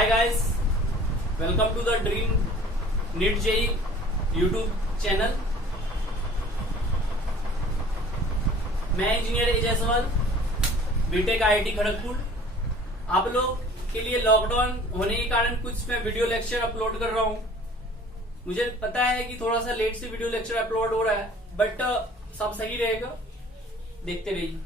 Hi guys, welcome to the dream NEET JEE YouTube channel. मैं engineer A Jaiswal, BTech IIT Kharagpur. आप लोग के लिए लॉकडाउन होने के कारण कुछ मैं वीडियो लेक्चर अपलोड कर रहा हूँ। मुझे पता है कि थोड़ा सा लेट से वीडियो लेक्चर अपलोड हो रहा है, बट सब सही रहेगा, देखते रहिए।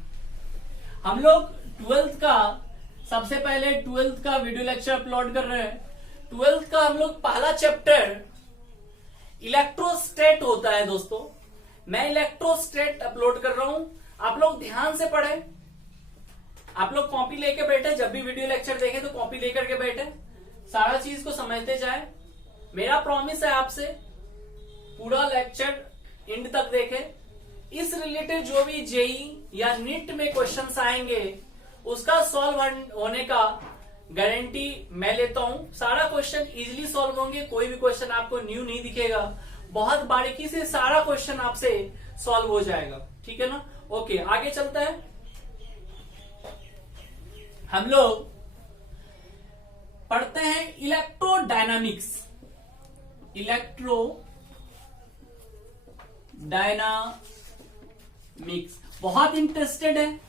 हम लोग 12th का सबसे पहले 12th का वीडियो लेक्चर अपलोड कर रहे हैं। 12th का हम लोग पहला चैप्टर इलेक्ट्रोस्टेट होता है। दोस्तों, मैं इलेक्ट्रोस्टेट अपलोड कर रहा हूं, आप लोग ध्यान से पढ़ें। आप लोग कॉपी लेके बैठे, जब भी वीडियो लेक्चर देखें तो कॉपी लेकर के बैठे, सारा चीज को समझते जाए। मेरा प्रॉमिस है आपसे, पूरा लेक्चर एंड तक देखें। इस रिलेटेड जो भी जेई या नीट में क्वेश्चंस आएंगे उसका सॉल्व होने का गारंटी मैं लेता हूं। सारा क्वेश्चन इजीली सॉल्व होंगे, कोई भी क्वेश्चन आपको न्यू नहीं दिखेगा। बहुत बारीकी से सारा क्वेश्चन आपसे सॉल्व हो जाएगा, ठीक है ना। ओके, आगे चलता है। हम लोग पढ़ते हैं इलेक्ट्रोडायनामिक्स। इलेक्ट्रोडायनामिक्स बहुत इंटरेस्टेड है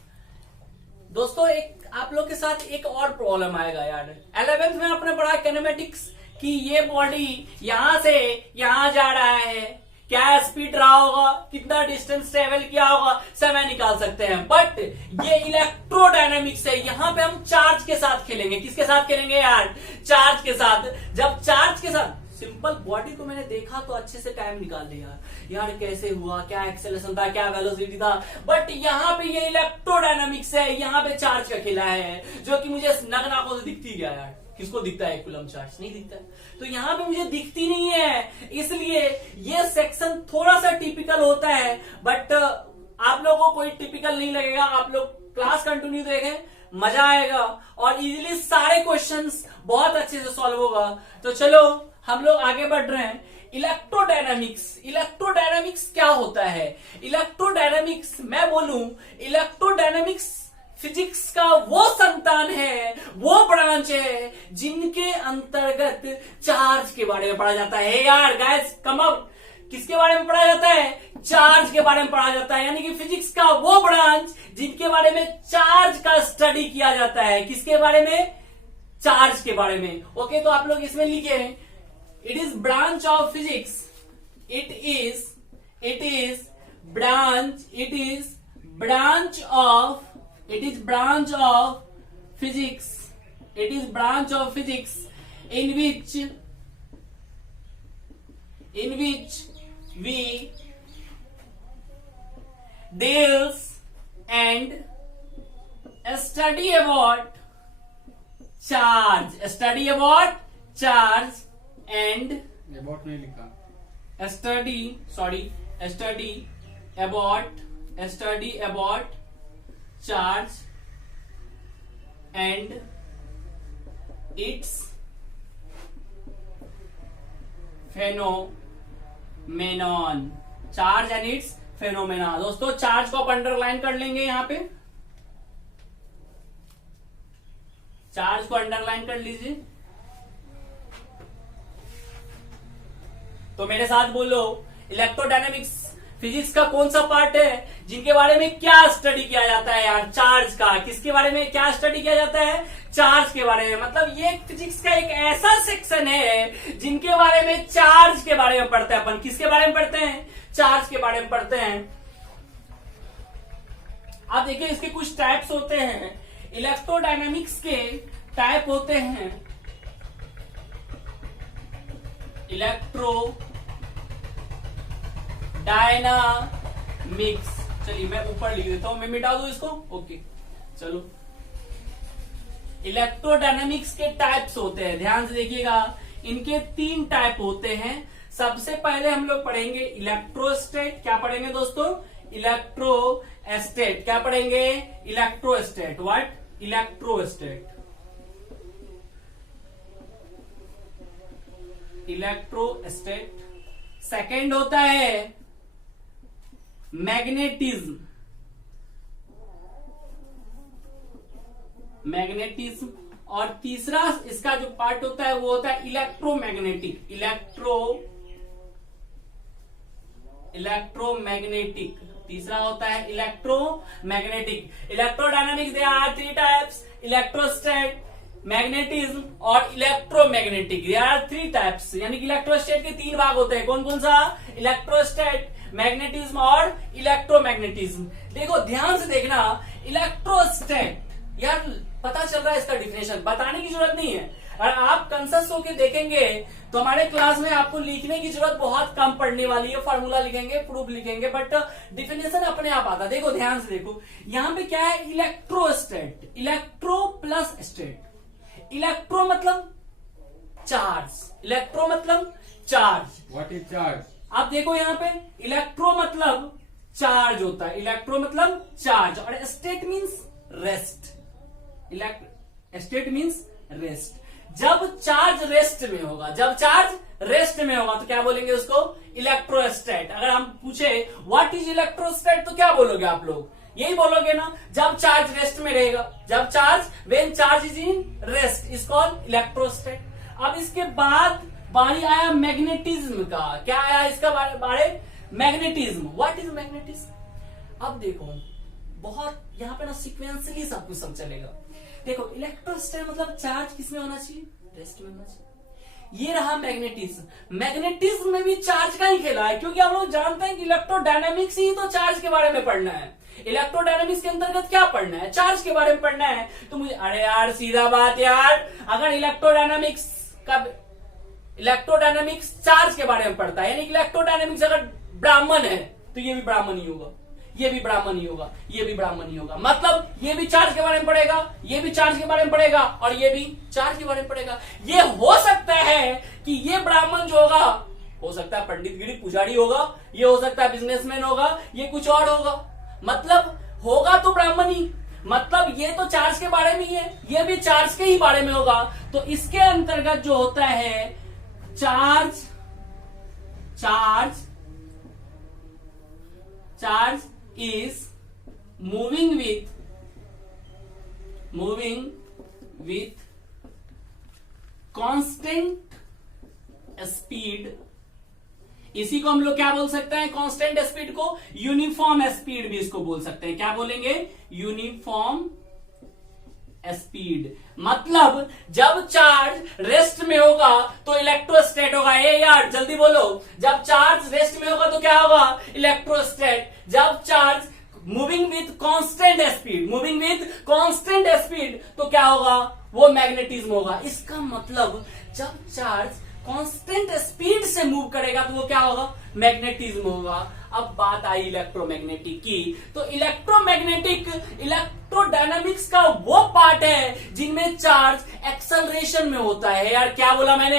दोस्तों। एक आप लोग के साथ एक और प्रॉब्लम आएगा यार। 11th में आपने पढ़ा किनेमेटिक्स कि ये बॉडी यहां से यहां जा रहा है, क्या स्पीड रहा होगा, कितना डिस्टेंस ट्रेवल किया होगा, समय निकाल सकते हैं। बट ये इलेक्ट्रोडायनामिक्स है, यहां पे हम चार्ज के साथ खेलेंगे। किसके साथ खेलेंगे यार? चार्ज के साथ। जब चार्ज के साथ सिंपल बॉडी को मैंने देखा तो अच्छे से टाइम निकाल लिया यार, कैसे हुआ, क्या एक्सेलरेशन था, क्या वेलोसिटी था। बट यहाँ पे ये इलेक्ट्रोडायनामिक्स है, यहाँ पे चार्ज का खेला है, जो कि मुझे नग्न आंखों से दिखती गया यार। किसको दिखता है? कूलम चार्ज नहीं दिखता है, तो यहाँ पे मुझे दिखती नहीं है। इसलिए ये सेक्शन थोड़ा सा टिपिकल होता है, बट आप लोगों को कोई टिपिकल नहीं लगेगा। आप लोग क्लास कंटिन्यू देखें, मजा आएगा और इजीली सारे क्वेश्चंस बहुत अच्छे से सॉल्व होगा। तो चलो हम लोग आगे बढ़ रहे हैं। इलेक्ट्रोडायनामिक्स। इलेक्ट्रोडायनामिक्स क्या होता है? इलेक्ट्रोडायनामिक्स मैं बोलूं, इलेक्ट्रोडायनामिक्स फिजिक्स का वो संतान है, वो ब्रांच है जिनके अंतर्गत चार्ज के बारे में पढ़ा जाता है। यार गाइस कम अप, किसके बारे में पढ़ा जाता है? चार्ज के बारे में पढ़ा जाता है। यानी कि फिजिक्स का वो ब्रांच जिनके बारे में चार्ज का स्टडी किया जाता है। किसके बारे में? चार्ज के बारे में। ओके, तो आप लोग इसमें लिखे, it is branch of physics. It is branch of physics in which we deals and study about charge and about नहीं लिखा, study about charge and its phenomenon। Charge and it's phenomena. दोस्तों, charge को आप underline कर लेंगे, यहां पे charge को अंडरलाइन कर लीजिए। तो मेरे साथ बोलो, इलेक्ट्रोडायनामिक्स फिजिक्स का कौन सा पार्ट है जिनके बारे में क्या स्टडी किया जाता है यार? चार्ज का। किसके बारे में क्या स्टडी किया जाता है? चार्ज के बारे में। मतलब ये फिजिक्स का एक ऐसा सेक्शन है जिनके बारे में चार्ज के बारे में पढ़ते हैं अपन। किसके बारे में पढ़ते हैं? चार्ज के बारे में पढ़ते हैं। आप देखिए, इसके कुछ टाइप्स होते हैं। इलेक्ट्रोडायनामिक्स के टाइप होते हैं डायनामिक्स। चलिए मैं ऊपर लिख देता हूं, मैं मिटा दूं इसको। ओके, चलो। इलेक्ट्रोडायनामिक्स के टाइप्स होते हैं, ध्यान से देखिएगा। इनके 3 टाइप होते हैं। सबसे पहले हम लोग पढ़ेंगे इलेक्ट्रोस्टेट। क्या पढ़ेंगे दोस्तों? इलेक्ट्रोस्टेट। क्या पढ़ेंगे? इलेक्ट्रोस्टेट। व्हाट? इलेक्ट्रोस्टेट। सेकंड होता है मैग्नेटिज्म। और तीसरा इसका जो पार्ट होता है वो होता है इलेक्ट्रोमैग्नेटिक। इलेक्ट्रोमैग्नेटिक तीसरा होता है electromagnetic. Electrodynamics there are 3 types, electrostat, magnetism और इलेक्ट्रोमैग्नेटिक। देयर आर 3 टाइप्स, यानी कि इलेक्ट्रोस्टैट के 3 भाग होते हैं। कौन कौन सा? इलेक्ट्रोस्टैट, मैग्नेटिज्म और इलेक्ट्रोमैग्नेटिज्म। देखो ध्यान से देखना, इलेक्ट्रोस्टैट यार पता चल रहा है इसका डिफिनेशन, बताने की जरूरत नहीं है। और आप कंसस होके देखेंगे तो हमारे क्लास में आपको लिखने की जरूरत बहुत कम पड़ने वाली है। फॉर्मूला लिखेंगे, प्रूफ लिखेंगे, बट डिफिनेशन अपने आप आता। देखो ध्यान से देखो, यहां पे क्या है? इलेक्ट्रोस्टैट, इलेक्ट्रो प्लस स्टेट। इलेक्ट्रो मतलब चार्ज, इलेक्ट्रो मतलब चार्ज। What is charge? आप देखो यहां पे इलेक्ट्रो मतलब चार्ज होता है, इलेक्ट्रो मतलब चार्ज, और state means rest. State means rest. जब चार्ज रेस्ट में होगा, जब चार्ज रेस्ट में होगा तो क्या बोलेंगे उसको? इलेक्ट्रोस्टैट। अगर हम पूछे व्हाट इज इलेक्ट्रोस्टैट तो क्या बोलोगे आप लोग? यही बोलोगे ना, जब चार्ज रेस्ट में रहेगा। जब charge, when charge is in rest is called electrostat. अब इसके बाद बारी आया मैग्नेटिज्म का। क्या आया इसका बारे? मैग्नेटिज्म। What is magnetism? अब देखो बहुत यहां पे ना सिक्वेंसली सब कुछ सब चलेगा। देखो इलेक्ट्रोस्टैट मतलब चार्ज किसमें होना चाहिए? रेस्ट में होना चाहिए। ये रहा मैग्नेटिज्म। मैग्नेटिज्म में भी चार्ज का ही खेला है, क्योंकि हम लोग जानते हैं कि इलेक्ट्रोडायनामिक्स ही तो चार्ज के बारे में पढ़ना है। इलेक्ट्रोडायनामिक्स के अंतर्गत क्या पढ़ना है? चार्ज के बारे में पढ़ना है। तो मुझे अरे यार सीधा बात यार, अगर इलेक्ट्रोडायनामिक्स चार्ज के बारे में पढ़ता है, यानी कि इलेक्ट्रोडायनामिक्स अगर ब्राह्मण है तो ये भी ब्राह्मण ही होगा, ये भी ब्राह्मण ही होगा, ये भी ब्राह्मण ही होगा। मतलब ये भी चार्ज के बारे में पढ़ेगा, ये भी चार्ज के बारे में पढ़ेगा, और ये भी चार्ज के बारे में पढ़ेगा। ये हो सकता है कि ये ब्राह्मण जो होगा, हो सकता है पंडित गिरी पुजारी होगा, ये हो सकता है बिजनेसमैन होगा, ये कुछ और होगा। मतलब होगा तो ब्राह्मण ही, मतलब ये तो चार्ज के बारे में ही है, ये भी चार्ज के ही बारे में होगा। तो इसके अंतर्गत जो होता है charge is moving with constant speed। इसी को हम लोग क्या बोल सकते हैं? कांस्टेंट स्पीड को यूनिफॉर्म स्पीड भी इसको बोल सकते हैं। क्या बोलेंगे? Uniform speed. मतलब जब चार्ज रेस्ट में होगा तो इलेक्ट्रोस्टैट होगा। ए यार जल्दी बोलो, जब चार्ज रेस्ट में होगा तो क्या होगा? इलेक्ट्रोस्टैट। जब charge moving with constant speed तो क्या होगा? वो मैग्नेटिज्म होगा। इसका मतलब जब चार्ज कांस्टेंट स्पीड से मूव करेगा तो वो क्या होगा? मैग्नेटिज्म होगा। अब बात आई इलेक्ट्रोमैग्नेटिक की, तो इलेक्ट्रोडायनामिक्स का वो पार्ट है जिनमें चार्ज एक्सेलरेशन में होता है। यार क्या बोला मैंने?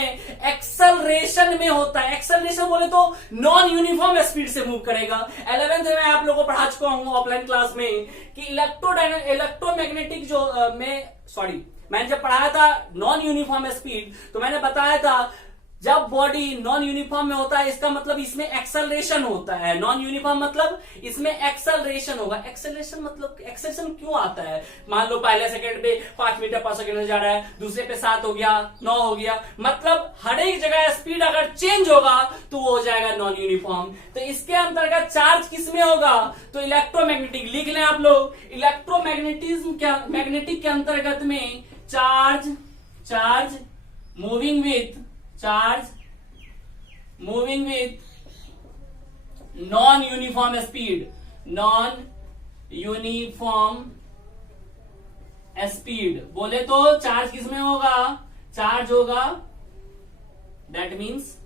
एक्सेलरेशन में होता है। एक्सेलरेशन बोले तो नॉन यूनिफॉर्म स्पीड से मूव करेगा। 11th में मैं आप लोगों को पढ़ा चुका हूं ऑफलाइन क्लास में कि इलेक्ट्रोमैग्नेटिक मैंने जब पढ़ाया था नॉन यूनिफॉर्म स्पीड, तो मैंने बताया था जब बॉडी नॉन यूनिफॉर्म में होता है इसका मतलब इसमें एक्सेलरेशन होता है। नॉन यूनिफॉर्म मतलब इसमें एक्सेलरेशन होगा। एक्सेलरेशन क्यों आता है? मान लो पहले सेकंड पे 5 मीटर पर सेकंड जा रहा है, दूसरे पे 7 हो गया, 9 हो गया, मतलब हर एक जगह स्पीड अगर चेंज होगा तो वो हो जाएगा नॉन यूनिफॉर्म। तो इसके अंतर्गत चार्ज किसमें होगा? तो इलेक्ट्रोमैग्नेटिक। लिख लें आप लोग, इलेक्ट्रोमैग्नेटिज्म मैग्नेटिक के अंतर्गत में charge moving with non uniform speed. बोले तो चार्ज किसमें होगा? चार्ज होगा, that means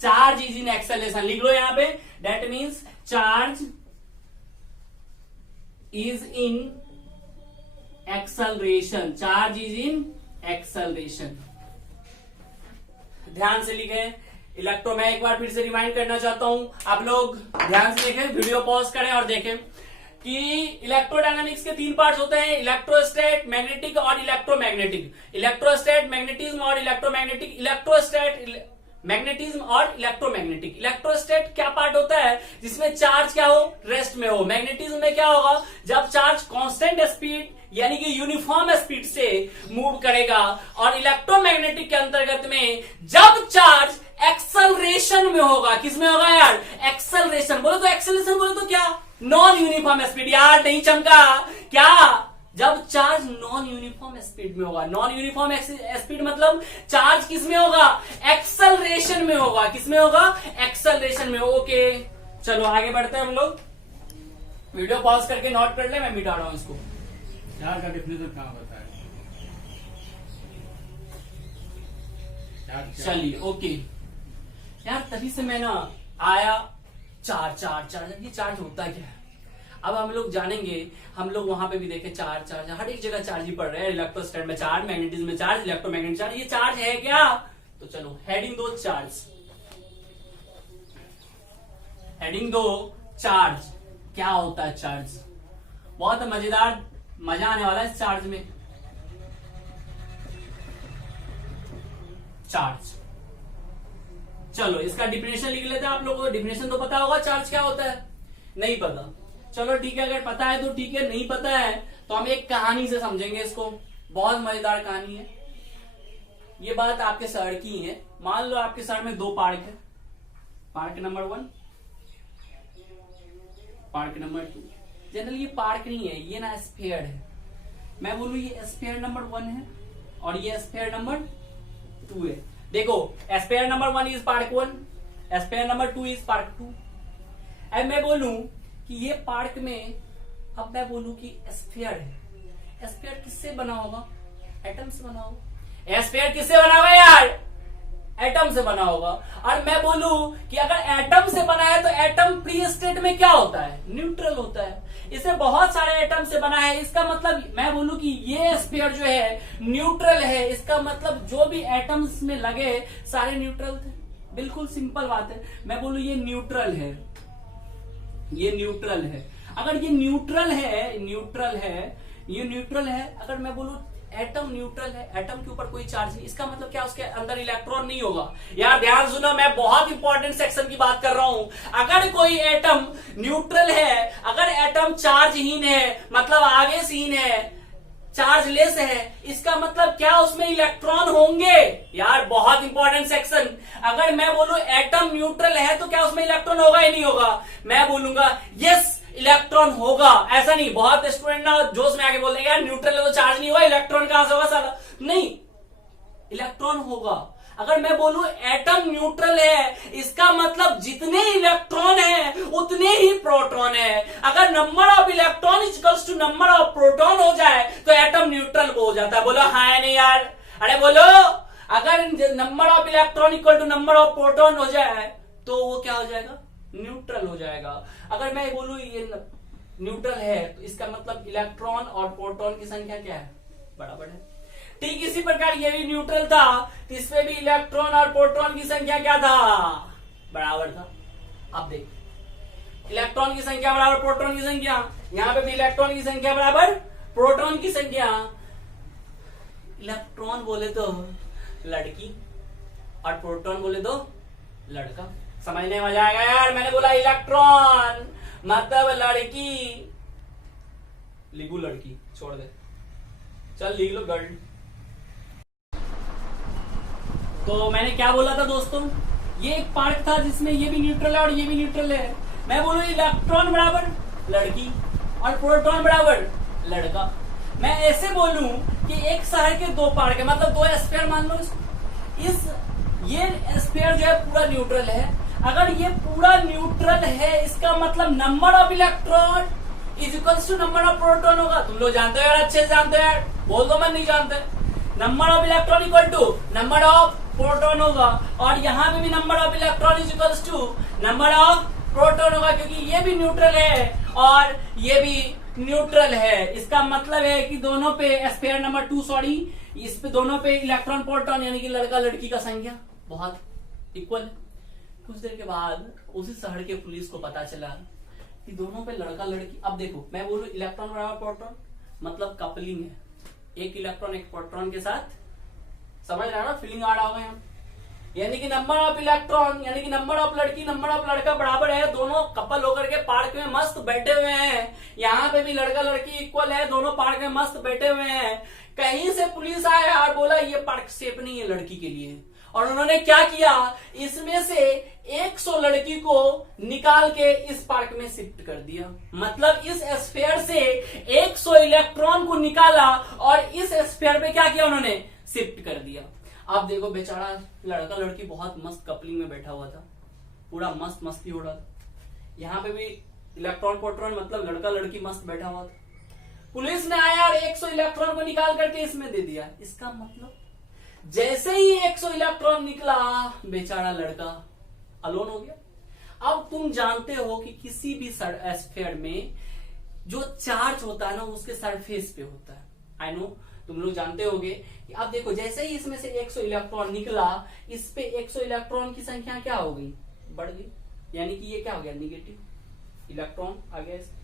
charge is in acceleration. लिख लो यहां पे, that means charge is in acceleration. Charge is in acceleration. ध्यान से लिखे। इलेक्ट्रो मैं एक बार फिर से रिमाइंड करना चाहता हूं, आप लोग ध्यान से देखें, वीडियो पॉज करें और देखें कि इलेक्ट्रोडायनामिक्स के 3 पार्ट्स होते हैं, इलेक्ट्रोस्टैट, मैग्नेटिक और इलेक्ट्रोमैग्नेटिक। इलेक्ट्रोस्टैट, मैग्नेटिज्म और इलेक्ट्रोमैग्नेटिक। इलेक्ट्रोस्टैट मैग्नेटिज्म और इलेक्ट्रोमैग्नेटिक। इलेक्ट्रोस्टेट क्या पार्ट होता है जिसमें चार्ज क्या हो, रेस्ट में हो। मैग्नेटिज्म में क्या होगा, जब चार्ज कांस्टेंट स्पीड यानी कि यूनिफॉर्म स्पीड से मूव करेगा। और इलेक्ट्रोमैग्नेटिक के अंतर्गत में जब चार्ज एक्सेलरेशन में होगा, किसमें होगा यार, एक्सेलरेशन। बोलो तो एक्सेलरेशन, बोलो तो क्या, नॉन यूनिफॉर्म स्पीड। यार नहीं चमका क्या, जब चार्ज नॉन यूनिफॉर्म स्पीड में होगा। नॉन यूनिफॉर्म स्पीड मतलब चार्ज किसमें होगा, एक्सेलरेशन में होगा। किसमें होगा, एक्सेलरेशन में। ओके चलो आगे बढ़ते हैं हम लोग। वीडियो पॉज करके नोट कर ले, मैं मिटा रहा हूं इसको। चार्ज का डेफिनेशन कहां बताया, चलिए ओके यार, तभी से मैं ना आया चार्ज ये चार्ज होता क्या है। अब हम लोग जानेंगे, हम लोग वहां पे भी देखे चार्ज हर एक जगह चार्ज ही पड़ रहे हैं। इलेक्ट्रोस्टैट में चार्ज, मैग्नेटिज्म में चार्ज, इलेक्ट्रोमैग्नेटिक चार्ज। ये चार्ज है क्या, तो चलो हेडिंग दो चार्ज। हेडिंग दो चार्ज। क्या होता है चार्ज, बहुत मजेदार, मजा आने वाला है इस चार्ज में। चार्ज, चलो इसका डिफिनेशन लिख लेते हैं। आप लोगों को डिफिनेशन तो पता होगा चार्ज क्या होता है, नहीं पता, चलो ठीक है, अगर पता है तो ठीक है, नहीं पता है तो हम एक कहानी से समझेंगे इसको। बहुत मजेदार कहानी है। ये बात आपके सर की है। मान लो आपके सर में 2 पार्क है, park number 1, park number 2। Generally ये पार्क नहीं है, ये ना स्फीयर है। मैं बोलूं ये स्फीयर नंबर 1 है और ये स्फीयर नंबर 2 है। देखो sphere number 1 is park 1, sphere number 2 is park 2। अब मैं बोलूं कि ये पार्क में, अब मैं बोलूं कि स्फीयर है। स्फीयर किससे बना होगा, एटम से बना होगा। स्फीयर किससे बना होगा यार, एटम से बना होगा। और मैं बोलूं कि अगर एटम से बना है तो एटम फ्री स्टेट में क्या होता है, न्यूट्रल होता है। इसे बहुत सारे एटम से बना है, इसका मतलब मैं बोलूं कि ये स्फीयर जो है न्यूट्रल है। इसका मतलब जो भी एटम्स में लगे सारे न्यूट्रल थे। बिल्कुल सिंपल बात है। मैं बोलूं ये न्यूट्रल है, ये न्यूट्रल है। अगर ये न्यूट्रल है, ये न्यूट्रल है। अगर मैं बोलूं एटम न्यूट्रल है, एटम के ऊपर कोई चार्ज नहीं, इसका मतलब क्या, उसके अंदर इलेक्ट्रॉन नहीं होगा। यार ध्यान सुनो, मैं बहुत इंपॉर्टेंट सेक्शन की बात कर रहा हूं। अगर कोई एटम न्यूट्रल है, अगर एटम चार्जहीन है, मतलब आवेशहीन है, चार्जलेस है, इसका मतलब क्या, उसमें इलेक्ट्रॉन होंगे। यार बहुत इंपॉर्टेंट सेक्शन। अगर मैं बोलूं एटम न्यूट्रल है तो क्या उसमें इलेक्ट्रॉन होगा ही नहीं होगा, मैं बोलूंगा यस इलेक्ट्रॉन होगा। ऐसा नहीं, बहुत स्टूडेंट ना जोश में आके बोल देंगे यार न्यूट्रल है तो चार्ज नहीं होगा, इलेक्ट्रॉन कहां से होगा साला, नहीं, इलेक्ट्रॉन होगा। अगर मैं बोलूं एटम न्यूट्रल है, इसका मतलब जितने इलेक्ट्रॉन है उतने ही प्रोटॉन है। अगर number of electron equals to number of proton हो जाए तो एटम न्यूट्रल हो जाता है। बोलो हाँ या नहीं यार, अरे बोलो। अगर number of electron equal to number of proton हो जाए तो वो क्या हो जाएगा, न्यूट्रल हो जाएगा। अगर मैं बोलूं ये न्यूट्रल है तो इसका मतलब इलेक्ट्रॉन और प्रोटॉन की संख्या क्या है, बराबर है। ठीक इसी प्रकार ये भी न्यूट्रल था तो इसमें भी इलेक्ट्रॉन और प्रोटॉन की संख्या क्या था, बराबर था। अब देख, इलेक्ट्रॉन की संख्या बराबर प्रोटॉन की संख्या, यहां पे भी इलेक्ट्रॉन की संख्या बराबर प्रोटॉन की संख्या। इलेक्ट्रॉन बोले तो लड़की और प्रोटॉन बोले तो लड़का। समझने में मजा आएगा यार। मैंने बोला इलेक्ट्रॉन मतलब लड़की, लिखू लड़की, छोड़ दे, चल लिख लो गर्ल। तो मैंने क्या बोला था दोस्तों, ये एक पार्ट था जिसमें ये भी न्यूट्रल है और ये भी न्यूट्रल है। मैं बोलूं इलेक्ट्रॉन बराबर लड़की और प्रोटॉन बराबर लड़का। मैं ऐसे बोलूं कि एक शहर के 2 पार्ट है, मतलब 2 स्फीयर मान लो इसको। ये स्फीयर जो है पूरा न्यूट्रल है। अगर ये पूरा न्यूट्रल है इसका मतलब number of electron is equals to number of proton होगा। तुम लोग जानते हो यार, अच्छे से जानते हो यार, बोल दो मैं नहीं जानते। Number of electron equal to number of proton होगा और यहां पे भी number of electron is equals to number of proton होगा, क्योंकि ये भी न्यूट्रल है और ये भी न्यूट्रल है। इसका मतलब है कि दोनों पे स्फीयर नंबर 2 सॉरी, इस पे दोनों पे इलेक्ट्रॉन प्रोटॉन यानी कि लड़का लड़की का संख्या बहुत इक्वल है। कुछ देर के बाद उसी शहर के पुलिस को पता चला कि दोनों पे लड़का लड़की। अब देखो मैं बोलूं इलेक्ट्रॉन बराबर प्रोटॉन मतलब कपलिंग है, एक इलेक्ट्रॉन एक प्रोटॉन के साथ, समझ रहा है ना, फीलिंग आ रहा होगा यहाँ। यानी कि नंबर ऑफ इलेक्ट्रॉन यानी कि नंबर ऑफ लड़की नंबर ऑफ लड़का बराबर है, दोनों कपल होकर के पार्क में मस्त बैठे हुए हैं। यहाँ पे भी लड़का लड़की इक्वल है, दोनों पार्क में मस्त बैठे हुए हैं। कहीं से पुलिस आया और बोला ये पार्क सेफ नहीं है लड़की के लिए, और उन्होंने क्या किया, इसमें से 100 लड़की को निकाल के इस पार्क में शिफ्ट कर दिया। मतलब इस स्फीयर से 100 इलेक्ट्रॉन को निकाला और इस स्फीयर पे क्या किया उन्होंने, शिफ्ट कर दिया। अब देखो बेचारा लड़का लड़की बहुत मस्त कपलिंग में बैठा हुआ था, पूरा मस्त मस्ती हो रहा था। यहाँ पे भी इलेक्ट्रॉन प्रोटॉन मतलब लड़का लड़की मस्त बैठा हुआ था। पुलिस ने आया और 100 इलेक्ट्रॉन को निकाल करके इसमें दे दिया। इसका मतलब जैसे ही 100 इलेक्ट्रॉन निकला बेचारा लड़का अलोन हो गया। अब तुम जानते हो कि किसी भी स्फीयर में जो चार्ज होता है ना उसके सरफेस पे होता है। आई नो तुम लोग जानते होगे कि अब देखो जैसे ही इसमें से 100 इलेक्ट्रॉन निकला, इस पे 100 इलेक्ट्रॉन की संख्या क्या हो गई, बढ़ गई, यानी कि ये क्या हो गया, निगेटिव इलेक्ट्रॉन आ गया इसमें।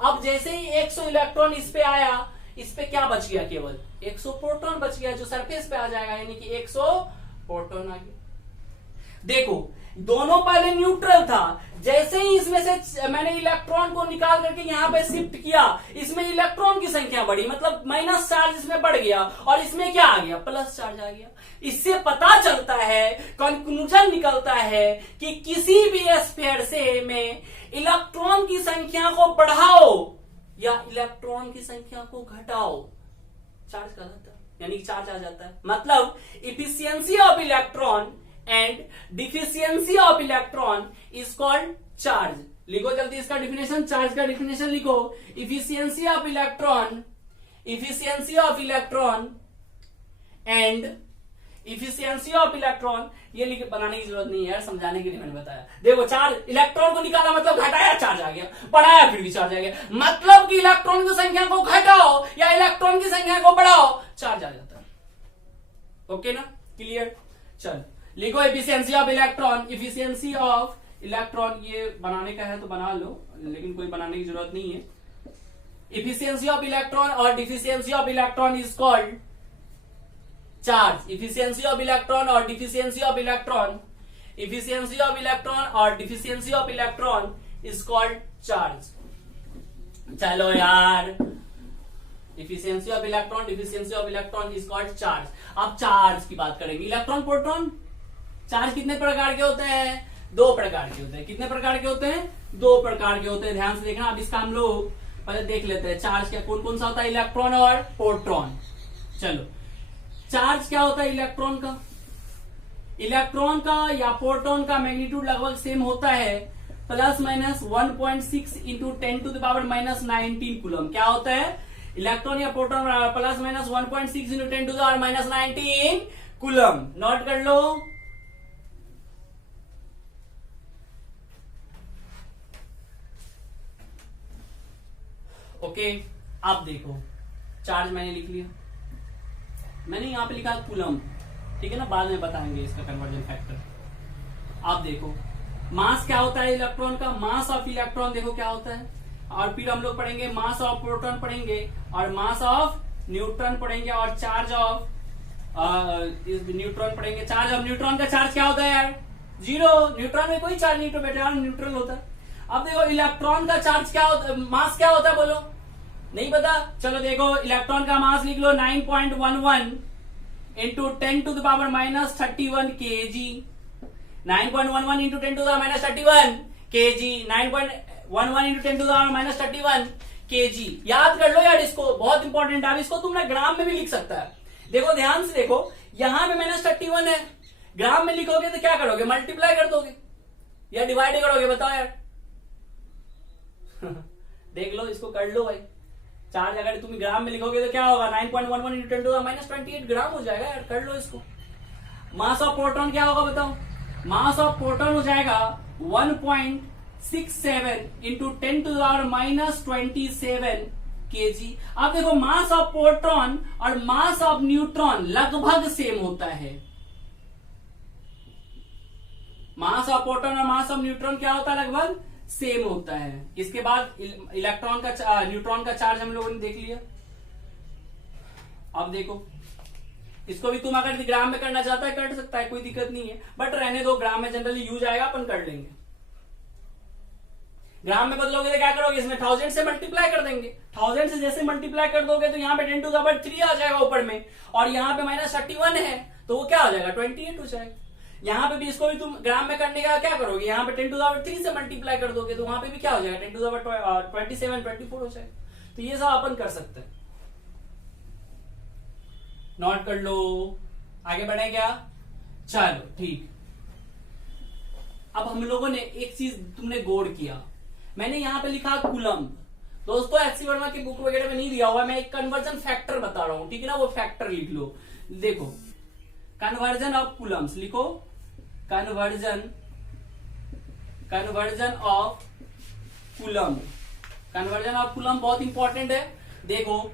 अब जैसे ही 100 इलेक्ट्रॉन इस पे आया, इस पे क्या बच गया, केवल 100 प्रोटॉन बच गया जो सरफेस पे आ जाएगा, यानी कि 100 प्रोटॉन आ गया। देखो दोनों पहले न्यूट्रल था, जैसे ही इसमें से मैंने इलेक्ट्रॉन को निकाल करके यहां पे शिफ्ट किया, इसमें इलेक्ट्रॉन की संख्या बढ़ी, मतलब माइनस चार्ज इसमें बढ़ गया और इसमें क्या आ गया, प्लस चार्ज आ गया। इससे पता चलता है, कंक्लूजन निकलता है कि किसी भी स्फीयर से में इलेक्ट्रॉन की संख्या को बढ़ाओ या इलेक्ट्रॉन की संख्या को घटाओ, चार्ज का जाता है, यानी चार्ज आ जाता है। मतलब efficiency of electron and deficiency of electron is called charge. लिखो जल्दी इसका डिफिनेशन, चार्ज का डिफिनेशन लिखो। Efficiency of electron and efficiency of electron, ये लिख बनाने की जरूरत नहीं है यार, समझाने के लिए मैंने बताया। देखो चार्ज, इलेक्ट्रॉन को निकाला मतलब घटाया, चार्ज आ गया, बढ़ाया फिर भी चार्ज आ गया। मतलब कि इलेक्ट्रॉन की संख्या को घटाओ या इलेक्ट्रॉन की संख्या को बढ़ाओ, चार्ज आ जाता है। ओके ना, क्लियर। चल लिखो इफिशियंसी ऑफ इलेक्ट्रॉन, ये बनाने का है तो बना लो, लेकिन कोई बनाने की जरूरत नहीं है। इफिशियंसी ऑफ इलेक्ट्रॉन और deficiency of electron is called charge. Efficiency of electron और deficiency of electron is called charge. चलो यार, efficiency of electron is called charge. अब चार्ज की बात करेंगे। इलेक्ट्रॉन प्रोटॉन चार्ज कितने प्रकार के होते हैं, 2 प्रकार के होते हैं। कितने प्रकार के होते हैं, 2 प्रकार के होते हैं, ध्यान से देखना। अब इसका हम लोग पहले देख लेते हैं चार्ज क्या कौन कौन सा होता है, इलेक्ट्रॉन और प्रोटॉन। चलो चार्ज क्या होता है इलेक्ट्रॉन का या प्रोटॉन का मैग्नीट्यूड लगभग सेम होता है, प्लस माइनस 1.6 इंटू 10⁻⁻19 कूलम। क्या होता है इलेक्ट्रॉन या proton, plus minus 1.6 into 10⁻⁻19 coulomb. Note कर लो। ओके अब देखो चार्ज मैंने लिख लिया, मैंने यहां पे लिखा कूलम, ठीक है ना, बाद में बताएंगे इसका कन्वर्जन फैक्टर। आप देखो मास क्या होता है इलेक्ट्रॉन का, मास ऑफ इलेक्ट्रॉन देखो क्या होता है, और फिर हम लोग पढ़ेंगे मास ऑफ प्रोटॉन पढ़ेंगे और मास ऑफ न्यूट्रॉन पढ़ेंगे और चार्ज ऑफ न्यूट्रॉन पढ़ेंगे। चार्ज ऑफ न्यूट्रॉन का चार्ज क्या होता है यार, 0। न्यूट्रॉन में कोई चार्ज नहीं तो बेटा न्यूट्रल होता है। अब देखो इलेक्ट्रॉन का चार्ज क्या होता है, मास क्या होता है, बोलो नहीं पता। चलो देखो इलेक्ट्रॉन का मास लिख लो 9.11 into 10⁻31 kg। 9.11 into 10⁻31 kg, 9.11 into 10⁻31 kg। याद कर लो यार इसको, बहुत इंपॉर्टेंट है। इसको तुम ना ग्राम में भी लिख सकता है। देखो ध्यान से देखो, यहां पे -31 है, ग्राम में लिखोगे तो क्या करोगे, मल्टीप्लाई कर दोगे या डिवाइड करोगे, बताओ यार। देख लो इसको, कर लो भाई। चार्ज अगर तुम ग्राम में लिखोगे तो क्या होगा, 9.11 इंटू 10⁻28 ग्राम हो जाएगा यार, कर लो इसको। मास ऑफ प्रोटॉन क्या होगा बताओ, मास ऑफ प्रोटॉन हो जाएगा 1.67 इंटू 10⁻27 kg। अब देखो मास ऑफ प्रोटॉन और मास ऑफ न्यूट्रॉन लगभग सेम होता है। मास ऑफ प्रोटॉन और मास ऑफ न्यूट्रॉन क्या होता है, लगभग सेम होता है। इसके बाद इलेक्ट्रॉन का न्यूट्रॉन का चार्ज हम लोगों ने देख लिया। अब देखो इसको भी तुम अगर ग्राम में करना चाहता है कर सकता है, कोई दिक्कत नहीं है, बट रहने दो, ग्राम में जनरली यूज आएगा, अपन कर लेंगे। ग्राम में बदलोगे तो क्या करोगे, इसमें 1000 से मल्टीप्लाई कर देंगे, 1000 से जैसे मल्टीप्लाई कर दोगे तो यहाँ पे 10 to the power 3 आ जाएगा ऊपर में, और यहाँ पे -31 है तो वो क्या हो जाएगा 28 हो जाएगा। यहाँ पे भी इसको भी तुम ग्राम में करने का क्या करोगे, यहाँ पे 10 to the power 3 से मल्टीप्लाई कर दोगे तो वहां पे भी क्या हो जाएगा 10 to the power 27 24 हो जाएगा। तो ये सब अपन कर सकते हैं, नोट कर लो। आगे बढ़े क्या, चलो ठीक। अब हम लोगों ने एक चीज तुमने गौर किया, मैंने यहां पे लिखा कुलम। दोस्तों एचसी वर्मा की बुक वगैरह में नहीं दिया हुआ, मैं एक कन्वर्जन फैक्टर बता रहा हूं, ठीक है ना, वो फैक्टर लिख लो। देखो कन्वर्जन ऑफ कुलम्स लिखो, conversion of coulomb, conversion of coulomb बहुत इंपॉर्टेंट है। देखो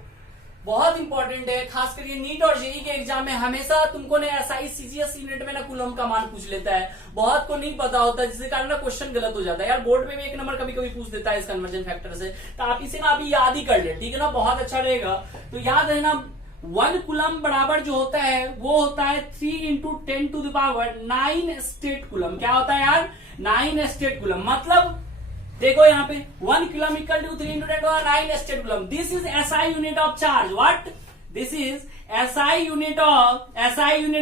बहुत इंपॉर्टेंट है, खास करके नीट और जेईई के एग्जाम में हमेशा तुमको ने एसआई सीजीएस यूनिट में ना कुलम का मान पूछ लेता है, बहुत को नहीं पता होता, जिसके कारण ना क्वेश्चन गलत हो जाता है यार। बोर्ड में भी 1 नंबर कभी कभी पूछ देता है इस कन्वर्जन फैक्टर से, तो आप इसे ना अभी याद ही कर ले, ठीक है ना, बहुत अच्छा रहेगा। तो याद है ना 1 कुलम बराबर जो होता है वो होता है 3 × 10 to the power 9 state coulomb. क्या होता है यार 9 स्टेट कुलम। मतलब देखो यहाँ पे 1 coulomb equal to 3 × 10 to the 9 statcoulomb. This is SI unit of charge. What, this is SI unit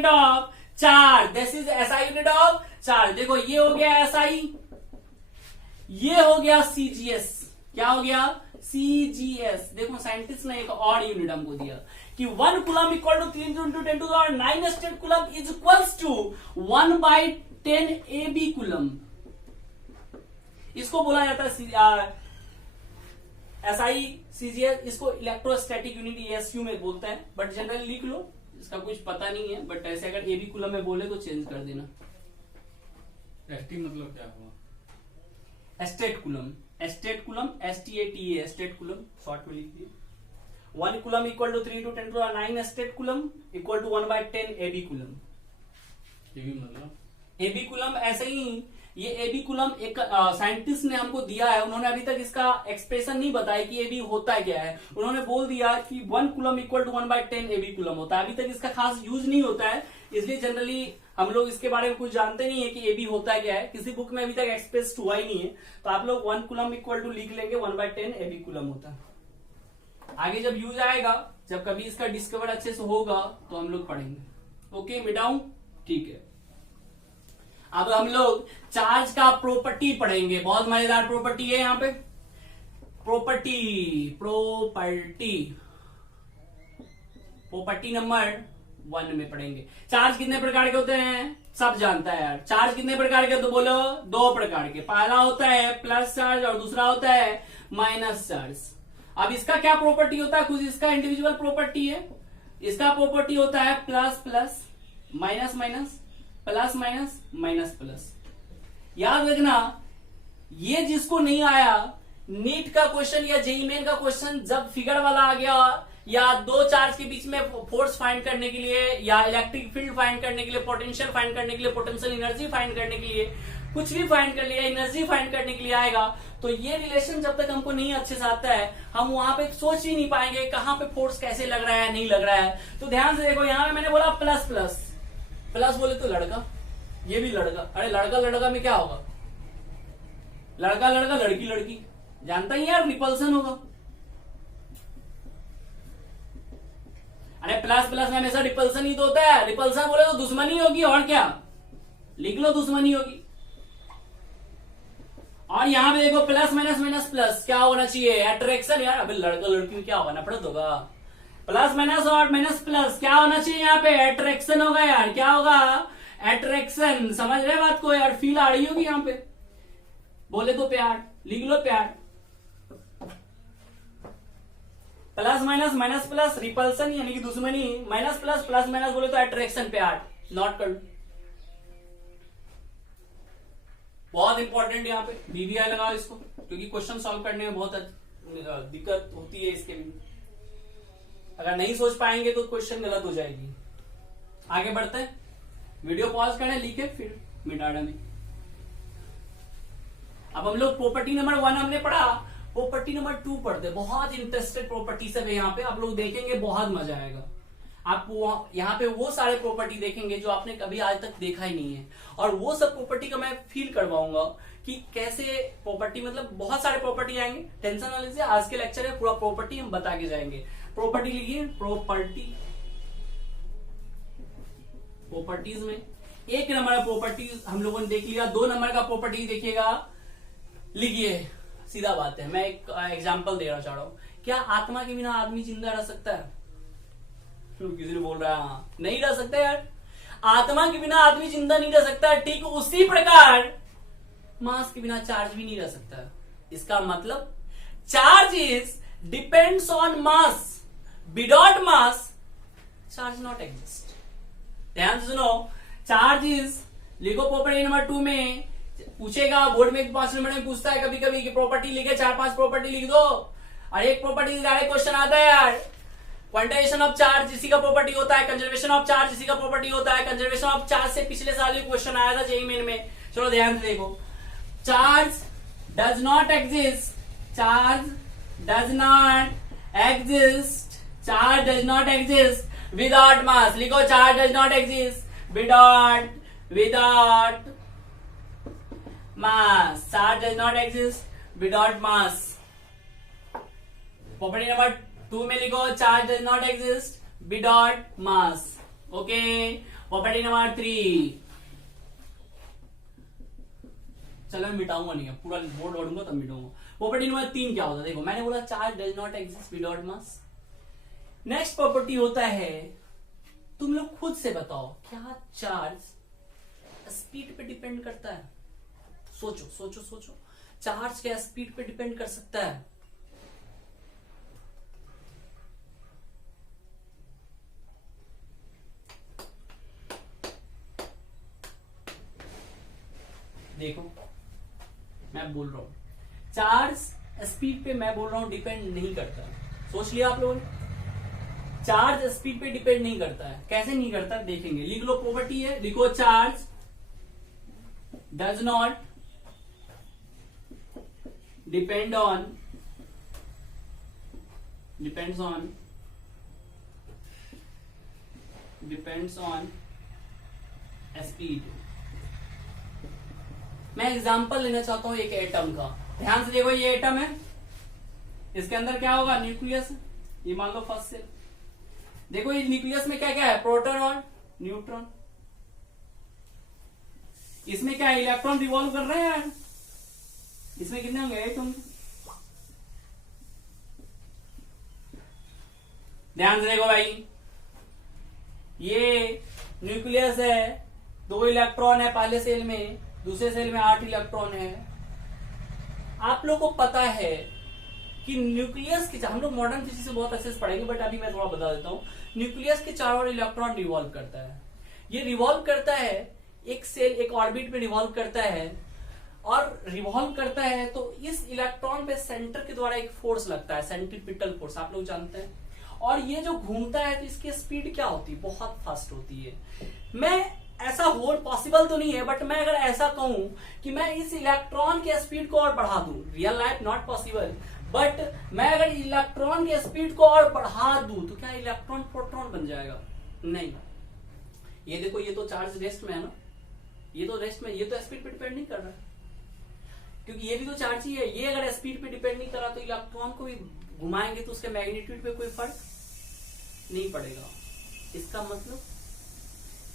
of charge, this is SI unit of charge. देखो ये हो गया एसआई, ये हो गया सीजीएस। क्या हो गया सीजीएस। देखो साइंटिस्ट ने एक और यूनिट हमको दिया कि 1 coulomb equal to 3 × 10 to the power 9 statcoulomb is equals to 1/10 AB coulomb. इसको बोला जाता है एसआई सीजीएस, इसको इलेक्ट्रोस्टैटिक यूनिट ESU में बोलते हैं, बट जनरली लिख लो, इसका कुछ पता नहीं है, बट ऐसे अगर AB कुलम में बोले तो चेंज कर देना। एसटी मतलब क्या हुआ, statcoulomb, statcoulomb STATA statcoulomb short में लिख दिए। 1 coulomb equal to 3 × 10 to the 9 statcoulomb equal to 1/10 AB coulomb. AB मतलब AB कुलम ऐसे ही, ये AB कुलम एक साइंटिस्ट ने हमको दिया है, उन्होंने अभी तक इसका एक्सप्रेशन नहीं बताया कि AB होता है क्या है। उन्होंने बोल दिया कि 1 coulomb equal to 1/10 AB coulomb होता है। अभी तक इसका खास यूज नहीं होता है, इसलिए जनरली हम लोग इसके बारे में कुछ जानते नहीं है कि AB होता है क्या है, किसी बुक में अभी तक एक्सप्रेस हुआ ही नहीं है। तो आप लोग 1 कुलम इक्वल टू लिख लेंगे 1/10 AB कुलम होता है। आगे जब यूज आएगा, जब कभी इसका डिस्कवर अच्छे से होगा तो हम लोग पढ़ेंगे। ओके मिटाऊं, ठीक है। अब हम लोग चार्ज का प्रॉपर्टी पढ़ेंगे, बहुत मजेदार प्रॉपर्टी है यहाँ पे। प्रॉपर्टी नंबर 1 में पढ़ेंगे। चार्ज कितने प्रकार के होते हैं सब जानता है यार। चार्ज कितने प्रकार के, तो बोलो 2 प्रकार के। पहला होता है प्लस चार्ज और दूसरा होता है माइनस चार्ज। अब इसका क्या प्रॉपर्टी होता है, कुछ इसका इंडिविजुअल प्रॉपर्टी है। इसका प्रॉपर्टी होता है plus plus, minus minus, plus minus, minus plus. याद रखना, ये जिसको नहीं आया नीट का क्वेश्चन या जेईई मेन का क्वेश्चन, जब फिगर वाला आ गया या 2 चार्ज के बीच में फोर्स फाइंड करने के लिए या इलेक्ट्रिक फील्ड फाइंड करने के लिए, पोटेंशियल फाइंड करने के लिए, पोटेंशियल एनर्जी फाइंड करने के लिए, कुछ भी फाइंड कर लिया, एनर्जी फाइंड करने के लिए आएगा, तो ये रिलेशन जब तक हमको नहीं अच्छे से आता है हम वहां पे सोच ही नहीं पाएंगे कहां पे फोर्स कैसे लग रहा है, नहीं लग रहा है। तो ध्यान से देखो, यहां पे मैंने बोला प्लस प्लस, प्लस बोले तो लड़का, ये भी लड़का। अरे लड़का लड़का में क्या होगा, लड़का लड़का, लड़की लड़की, जानता ही यार रिपल्सन होगा। अरे प्लस प्लस में हमेशा रिपल्सन ही तो होता है। रिपल्सन बोले तो दुश्मनी होगी, और क्या, लिख लो दुश्मनी होगी। और यहां पे देखो प्लस माइनस माइनस प्लस, क्या होना चाहिए, अट्रैक्शन यार। अबे लड़का लड़की में क्या होगा, नफरत होगा। प्लस माइनस और माइनस प्लस क्या होना चाहिए, यहाँ पे अट्रैक्शन होगा यार। क्या होगा, अट्रैक्शन। समझ रहे बात को यार, फील आ रही होगी यहाँ पे, बोले तो प्यार, लिख लो प्यार। Plus minus minus plus repulsion यानी कि दुश्मनी, माइनस प्लस प्लस माइनस बोले तो अट्रैक्शन, प्यार। नोट कर, बहुत इंपॉर्टेंट यहाँ पे BVI लगाओ इसको, क्योंकि क्वेश्चन सॉल्व करने में बहुत दिक्कत होती है इसके भी। अगर नहीं सोच पाएंगे तो क्वेश्चन गलत हो जाएगी। आगे बढ़ते हैं, वीडियो पॉज करें, लिखे फिर मिटा डालें। अब हम लोग प्रॉपर्टी नंबर 1 हमने पढ़ा, प्रॉपर्टी नंबर 2 पढ़ते। बहुत इंटरेस्टेड प्रॉपर्टी सब है यहाँ पे, आप लोग देखेंगे बहुत मजा आएगा। आप यहाँ पे वो सारे प्रॉपर्टी देखेंगे जो आपने कभी आज तक देखा ही नहीं है, और वो सब प्रॉपर्टी का मैं फील करवाऊंगा कि कैसे प्रॉपर्टी, मतलब बहुत सारे प्रॉपर्टी आएंगे, टेंशन ना लीजिए। आज के लेक्चर है पूरा प्रॉपर्टी हम बता के जाएंगे। प्रॉपर्टी लिखिए, प्रॉपर्टीज में एक नंबर का प्रॉपर्टीज हम लोगों ने देख लिया। 2 नंबर का प्रॉपर्टी देखिएगा, लिखिए, सीधा बात है। मैं एक एग्जांपल देना चाह रहा हूं। क्या आत्मा के बिना आदमी जिंदा रह सकता है? किसी ने बोल रहा है हाँ, नहीं रह सकता यार, आत्मा के बिना आदमी जिंदा नहीं रह सकता। ठीक उसी प्रकार मास के बिना चार्ज भी नहीं रह सकता। इसका मतलब charge is depends on mass, without mass charge not exist. ध्यान से सुनो, चार्ज इज, लिखो प्रॉपर्टी नंबर 2 में पूछेगा, बोर्ड में 5 नंबर में पूछता है कभी कभी कि प्रॉपर्टी लिखे, 4-5 प्रॉपर्टी लिख दो, और एक प्रॉपर्टी डायरेक्ट क्वेश्चन आता है यार। क्वांटाइजेशन ऑफ चार्ज इसी का प्रॉपर्टी होता है, कंजर्वेशन ऑफ चार्ज इसी का प्रॉपर्टी होता है। कंजर्वेशन ऑफ चार्ज से पिछले साल भी क्वेश्चन आया था जेईई मेन में। चलो ध्यान से देखो, charge does not exist, charge does not exist, charge does not exist without mass. लिखो, charge does not exist without mass, charge does not exist without mass. Property number 2 में लिखो, charge does not exist without mass. Okay, property number 3, चलो मैं मिटाऊंगा नहीं, पूरा board ओढ़ूंगा तब मिटाऊंगा। Property number 3 क्या होता है? देखो, मैंने बोला charge does not exist without mass. Next property होता है, तुम लोग खुद से बताओ, क्या चार्ज स्पीड पे डिपेंड करता है? सोचो सोचो सोचो, चार्ज क्या स्पीड पे डिपेंड कर सकता है? देखो, मैं बोल रहा हूं चार्ज स्पीड पे, मैं बोल रहा हूं डिपेंड नहीं करता। सोच लिया आप लोगों ने, चार्ज स्पीड पे डिपेंड नहीं करता है। कैसे नहीं करता देखेंगे, लिख लो, प्रॉपर्टी है, लिखो, charge does not depend on, depends on speed. मैं एग्जांपल लेना चाहता हूं एक एटम का। ध्यान से देखो, ये एटम है, इसके अंदर क्या होगा? न्यूक्लियस। ये मान लो फर्स्ट सेल। देखो, इस न्यूक्लियस में क्या क्या है? प्रोटॉन और न्यूट्रॉन। इसमें क्या है? इलेक्ट्रॉन रिवॉल्व कर रहे हैं यार। इसमें कितने होंगे? 8 होंगे। ध्यान से देखो भाई, ये न्यूक्लियस है, 2 इलेक्ट्रॉन है पहले सेल में, दूसरे सेल में 8 इलेक्ट्रॉन है। आप लोग को पता है कि न्यूक्लियस के, हम लोग मॉडर्न फिजिक्स से बहुत अच्छे से पढ़ेंगे, बट अभी मैं थोड़ा बता देता हूं। न्यूक्लियस के चारों ओर इलेक्ट्रॉन रिवॉल्व करता है। ये रिवॉल्व करता है, एक सेल एक ऑर्बिट में रिवॉल्व करता है, और रिवॉल्व करता है तो इस इलेक्ट्रॉन पे सेंटर के द्वारा एक फोर्स लगता है, सेंट्रीपिटल फोर्स, आप लोग जानते हैं। और ये जो घूमता है तो इसकी स्पीड क्या होती है? बहुत फास्ट होती है। मैं ऐसा हो पॉसिबल तो नहीं है, बट मैं अगर ऐसा कहूं कि मैं इस इलेक्ट्रॉन के स्पीड को और बढ़ा दूं, real life not possible, but मैं अगर इलेक्ट्रॉन के स्पीड को और बढ़ा दूं तो क्या इलेक्ट्रॉन प्रोटॉन बन जाएगा? नहीं। ये देखो, ये तो चार्ज रेस्ट में है ना, ये तो रेस्ट में, ये तो स्पीड पे डिपेंड नहीं कर रहा, क्योंकि ये भी तो चार्ज ही है। ये अगर स्पीड पे डिपेंड नहीं कर रहा तो इलेक्ट्रॉन को भी घुमाएंगे तो उसके मैग्नीट्यूड पे कोई फर्क नहीं पड़ेगा। इसका मतलब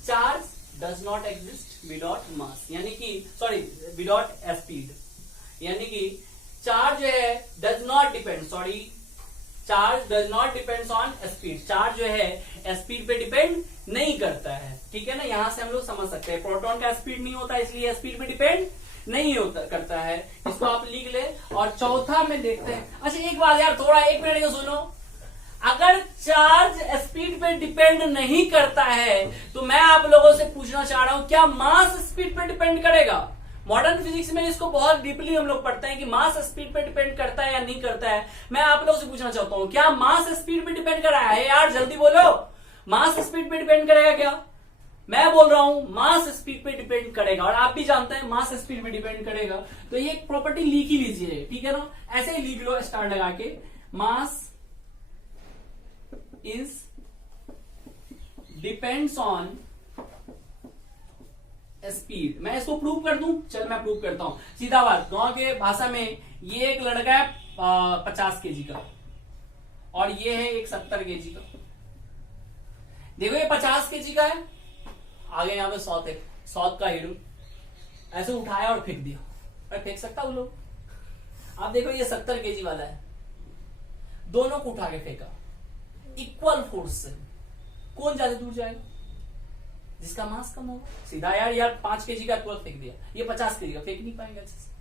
charge does not exist without mass, यानी कि सॉरी विदाउट स्पीड, यानी कि चार्ज जो है does not depend, sorry charge does not depends on speed. Charge जो है स्पीड पे डिपेंड नहीं करता है, ठीक है ना। यहां से हम लोग समझ सकते हैं प्रोटॉन का स्पीड नहीं होता, इसलिए स्पीड पे डिपेंड नहीं होता करता है। इसको आप लिख ले। और चौथा में देखते हैं, अच्छा एक बात यार, थोड़ा 1 मिनट का सुनो। अगर चार्ज स्पीड पे डिपेंड नहीं करता है तो मैं आप लोगों से पूछना चाह रहा हूं, क्या मास स्पीड पे डिपेंड करेगा? मॉडर्न फिजिक्स में इसको बहुत डीपली हम लोग पढ़ते हैं कि मास स्पीड पे डिपेंड करता है या नहीं करता है। मैं आप लोगों से पूछना चाहता हूं, क्या मास स्पीड पे डिपेंड कर रहा है? यार जल्दी बोलो, मास स्पीड पे डिपेंड करेगा क्या? मैं बोल रहा हूं मास स्पीड पे डिपेंड करेगा, और आप भी जानते हैं मास स्पीड पे डिपेंड करेगा। तो ये एक प्रॉपर्टी लिख ही लीजिए, ठीक है ना। ऐसे ही लिख लो स्टार लगा के, mass is depends on speed. मैं इसको प्रूव कर दूं, चल मैं प्रूव करता हूं। सीधा बात, गांव के भाषा में ये एक लड़का है 50 केजी का और ये है एक 70 केजी का। देखो ये 50 केजी का है, आगे यहां पे 100 का हीरो ऐसे उठाया और फेंक दिया। मैं फेंक सकता हूं लोग? आप देखो ये 70 केजी वाला है, दोनों को उठा के फेंका इक्वल फोर्स से, कौन ज्यादा दूर जाएगा? जिसका मास कम होगा। सीधा यार 5 केजी का तुरंत फेंक दिया, ये 50 केजी का फेंक नहीं पाएंगे अच्छे से।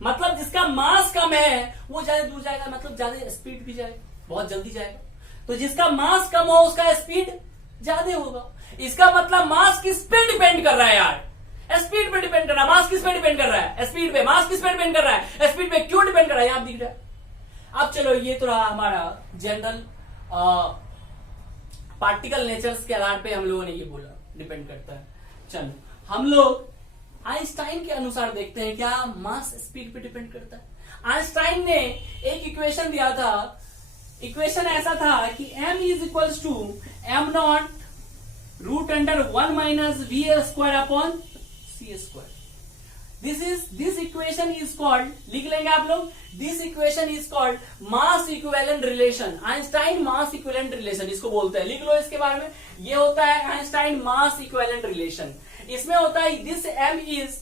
मतलब जिसका मास कम है वो ज्यादा दूर जाएगा, मतलब ज्यादा स्पीड भी जाएगा, बहुत जल्दी जाएगा। तो जिसका मास कम हो उसका स्पीड ज्यादा होगा। इसका मतलब मास किस पे डिपेंड कर रहा है यार? स्पीड पे डिपेंड कर रहा है। मास किस पे डिपेंड कर रहा है? स्पीड पे। मास किस पे डिपेंड कर रहा है? स्पीड पे। क्यों डिपेंड कर रहा है? यहां दिख रहा है। अब चलो ये तो रहा हमारा जनरल पार्टिकल नेचर्स के आधार पे हम लोगों ने ये बोला डिपेंड करता है। चलो हम लोग आइंस्टाइन के अनुसार देखते हैं क्या मास स्पीड पे डिपेंड करता है। आइंस्टाइन ने एक इक्वेशन दिया था, इक्वेशन ऐसा था कि m is equals to m0 root under 1 minus v square upon c square. This equation is called, लिख लेंगे आप लोग, this equation is called mass equivalent relation. Einstein mass equivalent relation इसको बोलते हैं, लिख लो इसके बारे में। ये होता है आइंस्टाइन मास इक्विवेलेंट रिलेशन। इसमें होता है this m is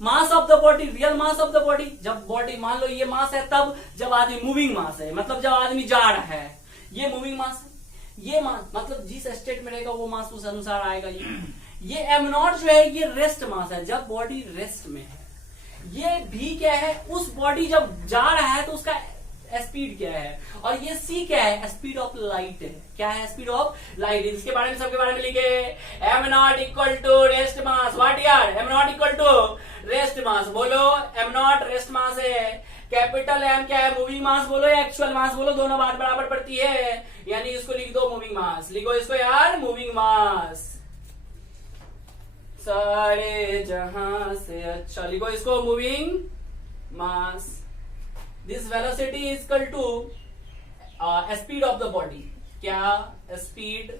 mass of the body, real mass of the body. जब बॉडी मान लो ये मास है तब जब आदमी मूविंग मास है, मतलब जब आदमी जा रहा है, ये मूविंग मास है। ये मास मतलब जिस स्टेट में रहेगा वो मास उस अनुसार आएगा। ये m0 जो है ये रेस्ट मास है, जब बॉडी रेस्ट में है। ये v क्या है? उस बॉडी जब जा रहा है तो उसका स्पीड क्या है? और ये c क्या है? स्पीड ऑफ लाइट है। क्या है? Speed of light. इसके बारे में सबके बारे में लिखे m0 equal to rest mass. What यार? m0 इक्वल टू रेस्ट मास। बोलो m0 रेस्ट मास है। कैपिटल M क्या है? मूविंग मास बोलो या एक्चुअल मास बोलो, दोनों बात बराबर पड़ती है, यानी इसको लिख दो मूविंग मास। लिखो इसको यार मूविंग मास। सारे जहां से अच्छा लिखो इसको moving mass. This velocity is equal to speed of the body. क्या? Speed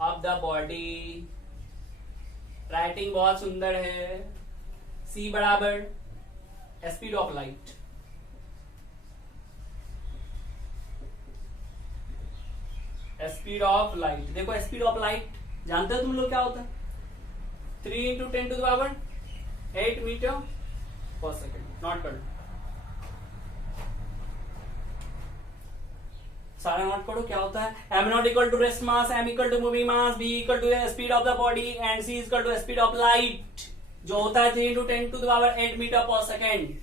of the body. Writing बहुत सुंदर है। सी बराबर speed of light. Speed of light. देखो स्पीड ऑफ लाइट जानते हो तुम लोग क्या होता है? 3 into 10 to the power 8 metre पर सेकेंड। नोट कर लो, सारा नोट करो क्या होता है। m0 equal to rest mass, m equal to moving mass, v equal to speed of the body and c equal to speed of light, जो होता है 3 into 10 to the power 8 metre पर सेकेंड।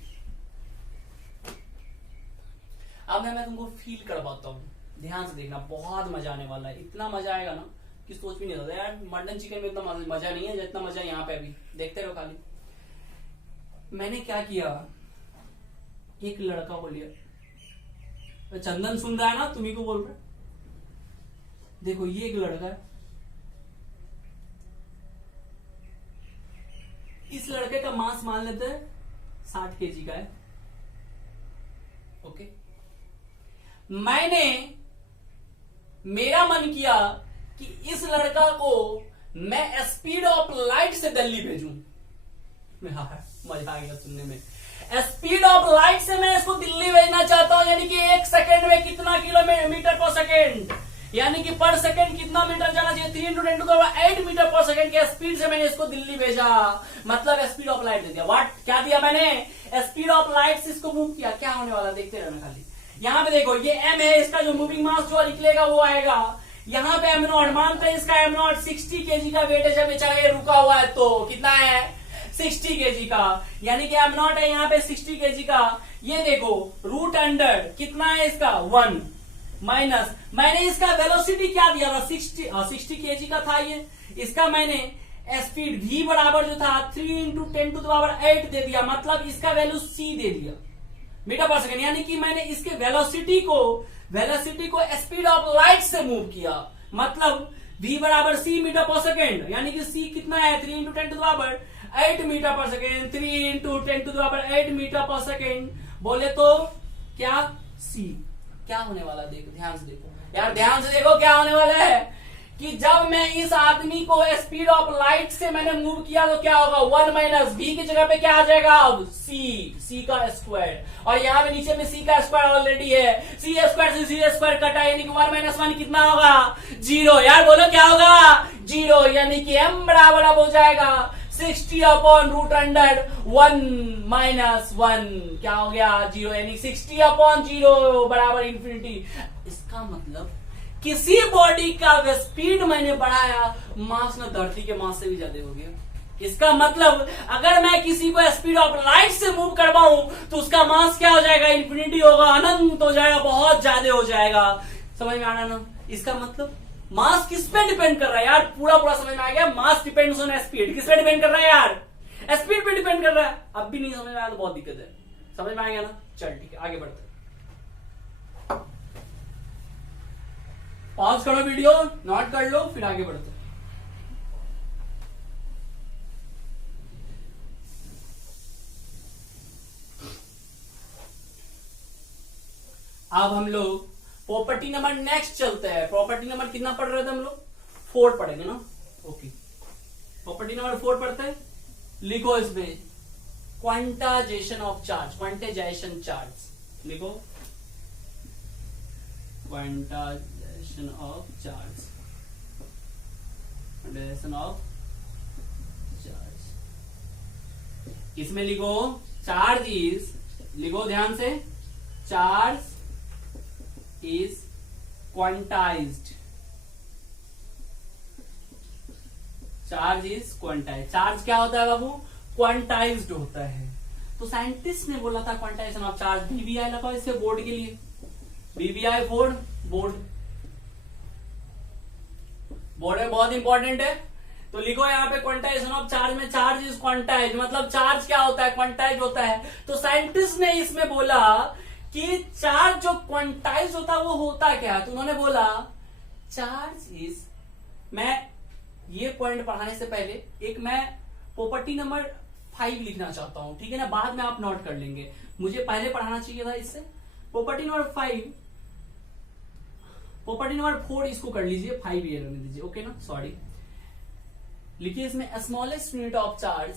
अब मैं तुमको फील करवाता हूं, ध्यान से देखना, बहुत मजा आने वाला है। इतना मजा आएगा ना कि सोच भी नहीं सकता यार। मटन चिकन में इतना मजा नहीं है जितना मजा यहाँ पे अभी। देखते रहो खाली। मैंने क्या किया, एक लड़का को लिया। चंदन सुन रहा है ना, तुम्ही को बोल रहा। देखो ये एक लड़का है, इस लड़के का मास मान लेते हैं 60 केजी का है। ओके, मेरा मन किया कि इस लड़का को मैं स्पीड ऑफ लाइट से दिल्ली भेजूं। मजा आ गया सुनने में। स्पीड ऑफ लाइट से मैं इसको दिल्ली भेजना चाहता हूं, यानी कि 1 सेकेंड में कितना किलोमीटर पर सेकेंड, यानी कि पर सेकेंड कितना मीटर जाना चाहिए? 3 into 10 to the power 8 metre पर सेकेंड के स्पीड से मैंने इसको दिल्ली भेजा, मतलब स्पीड ऑफ लाइट दे दिया। व्हाट क्या दिया मैंने? स्पीड ऑफ लाइट से इसको मूव किया। क्या होने वाला देखते रहना खाली। यहाँ पे देखो ये m है, इसका जो मूविंग मास जो निकलेगा वो आएगा। यहाँ पे m0 मानते हैं, इसका m0 60 केजी का वेट है। जब बेचारा ये रुका हुआ है तो कितना है? 60 केजी का, यानी कि m0 है यहाँ पे 60 केजी का। ये देखो रूट अंडर कितना है इसका 1 माइनस, मैंने इसका वेलोसिटी क्या दिया था? 60 केजी का था ये। इसका मैंने स्पीड v बराबर जो था 3 इंटू 10 टू द पावर 8 दे दिया, मतलब इसका वैल्यू c दे दिया मीटर पर सेकेंड। यानी कि मैंने इसके वेलोसिटी को स्पीड ऑफ लाइट से मूव किया, मतलब v बराबर c मीटर पर सेकेंड, यानी कि c कितना है? 3 into 10 to the power 8 metre पर second. 3 into 10 to the power 8 metre पर सेकेंड बोले तो क्या? c। क्या होने वाला देखो, ध्यान से देखो यार, ध्यान से देखो क्या होने वाला है। कि जब मैं इस आदमी को स्पीड ऑफ लाइट से मैंने मूव किया तो क्या होगा, 1 माइनस v की जगह पे क्या आ जाएगा अब c का स्क्वायर, और यहाँ पे नीचे में c का स्क्वायर ऑलरेडी है, c स्क्वायर से c स्क्वायर कटा, यानी कि 1 माइनस 1 कितना होगा 0। यार बोलो क्या होगा 0, यानी कि m बराबर अब हो जाएगा 60 अपॉन रूट अंडर 1 माइनस 1, क्या हो गया 0, यानी 60 अपॉन 0 बराबर इंफिनिटी। इसका मतलब किसी बॉडी का स्पीड मैंने बढ़ाया, मास में धरती के मास से भी ज्यादा हो गया। इसका मतलब अगर मैं किसी को स्पीड ऑफ लाइट से मूव करवाऊं तो उसका मास क्या हो जाएगा, इंफिनिटी होगा, अनंत हो जाएगा, बहुत ज्यादा हो जाएगा। समझ में आ रहा ना? इसका मतलब मास किस पे डिपेंड कर रहा है यार, पूरा समझ में आ गया। मास डिपेंड्स ऑन स्पीड, किस पे डिपेंड कर रहा है यार, स्पीड पे डिपेंड कर रहा है। अब भी नहीं समझ में आया तो बहुत दिक्कत है, समझ में आ गया ना? चल ठीक है, आगे बढ़ते। पॉज करो वीडियो, नोट कर लो, फिर आगे बढ़ते। अब हम लोग प्रॉपर्टी नंबर नेक्स्ट चलते हैं। प्रॉपर्टी नंबर कितना पढ़ रहे थे हम लोग, 4 पढ़ेंगे ना? ओके, प्रॉपर्टी नंबर 4 पढ़ते हैं। लिखो इसमें quantisation of charge, quantisation charge लिखो, quantisation of charge, quantisation of charge. इसमें लिखो चार्ज इज, लिखो ध्यान से, charge is quantized, charge is quantise. Charge क्या होता है बाबू, क्वांटाइज्ड होता है। तो साइंटिस्ट ने बोला था क्वांटाइजेशन ऑफ चार्ज, बीबीआई लगाओ इससे बोर्ड के लिए, बीबीआई बोर्ड में बहुत इंपॉर्टेंट है। तो लिखो यहाँ पे क्वांटाइजेशन ऑफ चार्ज में, चार्ज इज क्वांटाइज, मतलब चार्ज क्या होता है, क्वांटाइज होता है। तो साइंटिस्ट ने इसमें बोला कि चार्ज जो क्वांटाइज होता है वो होता क्या है, तो उन्होंने बोला चार्ज इज, मैं ये पॉइंट पढ़ाने से पहले एक मैं प्रॉपर्टी नंबर 5 लिखना चाहता हूं, ठीक है ना? बाद में आप नोट कर लेंगे, मुझे पहले पढ़ाना चाहिए था इससे। प्रॉपर्टी नंबर 5, प्रॉपर्टी नंबर 4 इसको कर लीजिए, 5 ये रहने दीजिए, ओके ना? सॉरी, लिखिए इसमें smallest unit of charge,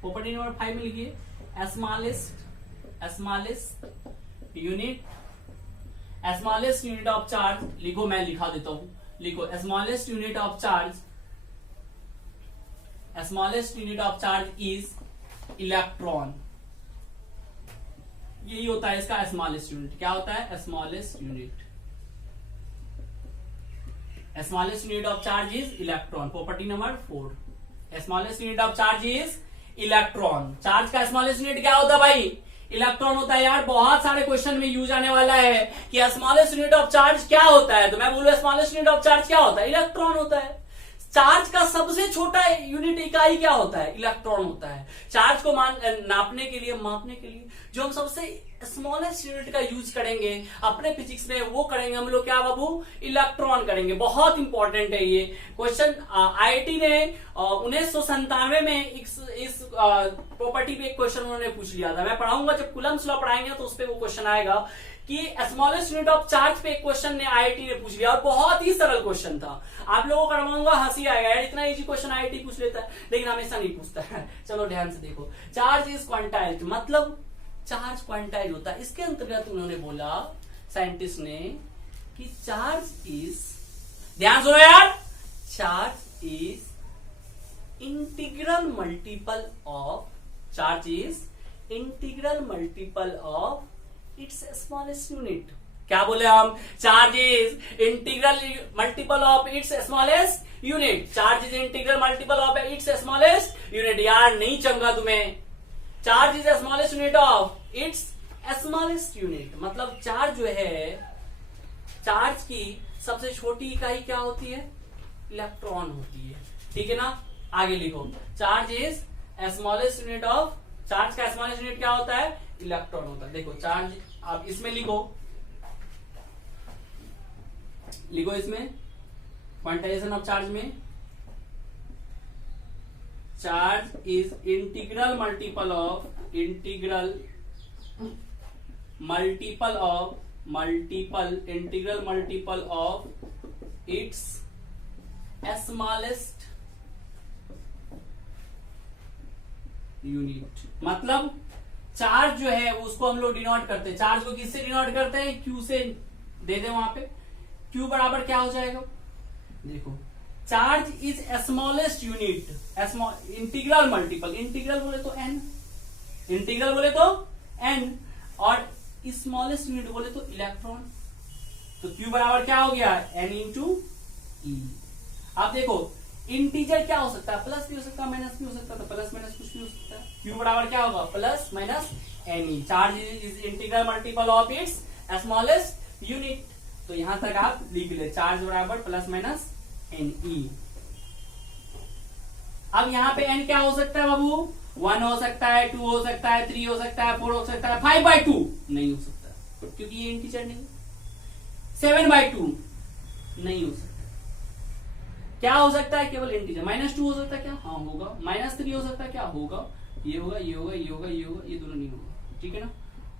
property number 5 में लिखिए स्मॉलेस्ट यूनिट ऑफ चार्ज। लिखो, मैं लिखा देता हूं, लिखो smallest unit of charge is electron. यही होता है इसका स्मॉलेस्ट यूनिट। क्या होता है smallest unit of charge is electron. Property number 4, smallest unit of charge is electron. Charge का स्मॉलेस्ट यूनिट क्या होता है भाई, इलेक्ट्रॉन होता है। यार बहुत सारे क्वेश्चन में यूज आने वाला है कि स्मॉलेस्ट यूनिट ऑफ चार्ज क्या होता है, तो मैं बोलूं स्मॉलेस्ट यूनिट ऑफ चार्ज क्या होता है, इलेक्ट्रॉन होता है। चार्ज का सबसे छोटा यूनिट इकाई क्या होता है, इलेक्ट्रॉन होता है। चार्ज को नापने के लिए, मापने के लिए जो हम सबसे स्मॉलेस्ट यूनिट का यूज करेंगे अपने फिजिक्स में, वो करेंगे हम लोग क्या बाबू, इलेक्ट्रॉन करेंगे। बहुत इंपॉर्टेंट है ये क्वेश्चन। आईआईटी ने 1997 में इस प्रॉपर्टी पे एक क्वेश्चन उन्होंने पूछ लिया था। मैं पढ़ाऊंगा, जब कुलम्स लॉ पढ़ाएंगे तो उस पर वो क्वेश्चन आएगा कि स्मॉलेस्ट यूनिट ऑफ चार्ज पे एक क्वेश्चन ने आईआईटी ने पूछ लिया, और बहुत ही सरल क्वेश्चन था। आप लोगों को करवाऊंगा, हंसी आएगा यार, इतना इजी क्वेश्चन आईआईटी पूछ लेता है, लेकिन हमेशा नहीं पूछता है। चलो ध्यान से देखो, चार्ज इज क्वांटाइज्ड, मतलब चार्ज क्वांटाइज होता है। इसके अंतर्गत उन्होंने बोला, साइंटिस्ट ने, कि चार्ज इज, ध्यान सुनो यार, charge is integral multiple of its smallest unit. क्या बोले हम, charge is integral multiple of its smallest unit. Charge is integral multiple of its smallest unit. यार नहीं चंगा तुम्हें, charge is smallest unit of its smallest unit, मतलब charge जो है, चार्ज की सबसे छोटी इकाई क्या होती है, इलेक्ट्रॉन होती है, ठीक है ना? आगे लिखो, charge is smallest unit of, charge का स्मॉलेस्ट यूनिट क्या होता है, इलेक्ट्रॉन होता है। देखो चार्ज, आप इसमें लिखो इसमें क्वांटाइजेशन ऑफ चार्ज में, charge is integral multiple of integral multiple of its smallest unit. मतलब चार्ज जो है उसको हम लोग डिनोट करते हैं, चार्ज को किससे डिनोट करते हैं, क्यू से दे दे वहां पे। क्यू बराबर क्या हो जाएगा, देखो charge is smallest unit, integral multiple, integral बोले तो एन, इंटीग्रल बोले तो एन, और स्मॉलेस्ट यूनिट बोले तो इलेक्ट्रॉन। तो क्यू बराबर क्या हो गया, एन इंटू ई। आप देखो इंटीजर क्या हो सकता है, प्लस भी हो सकता है माइनस भी हो सकता है, तो प्लस माइनस कुछ भी हो सकता है। क्यू बराबर क्या होगा, plus minus n e. Charge is integral multiple of its smallest unit. तो यहां तक आप लिख ले, चार्ज बराबर प्लस माइनस एन ई। अब यहाँ पे एन क्या हो सकता है बाबू, 1 हो सकता है, 2 हो सकता है, 3 हो सकता है, 4 हो सकता है, 5/2 नहीं हो सकता क्योंकि ये इंटीजर नहीं। 7/2 नहीं हो सकता। क्या हो सकता है, केवल इंटीजर। -2 हो सकता है क्या, हाँ होगा। -3 हो सकता है क्या, होगा। ये होगा, ये होगा, ये होगा, ये होगा, ये दोनों नहीं होगा, ठीक है ना।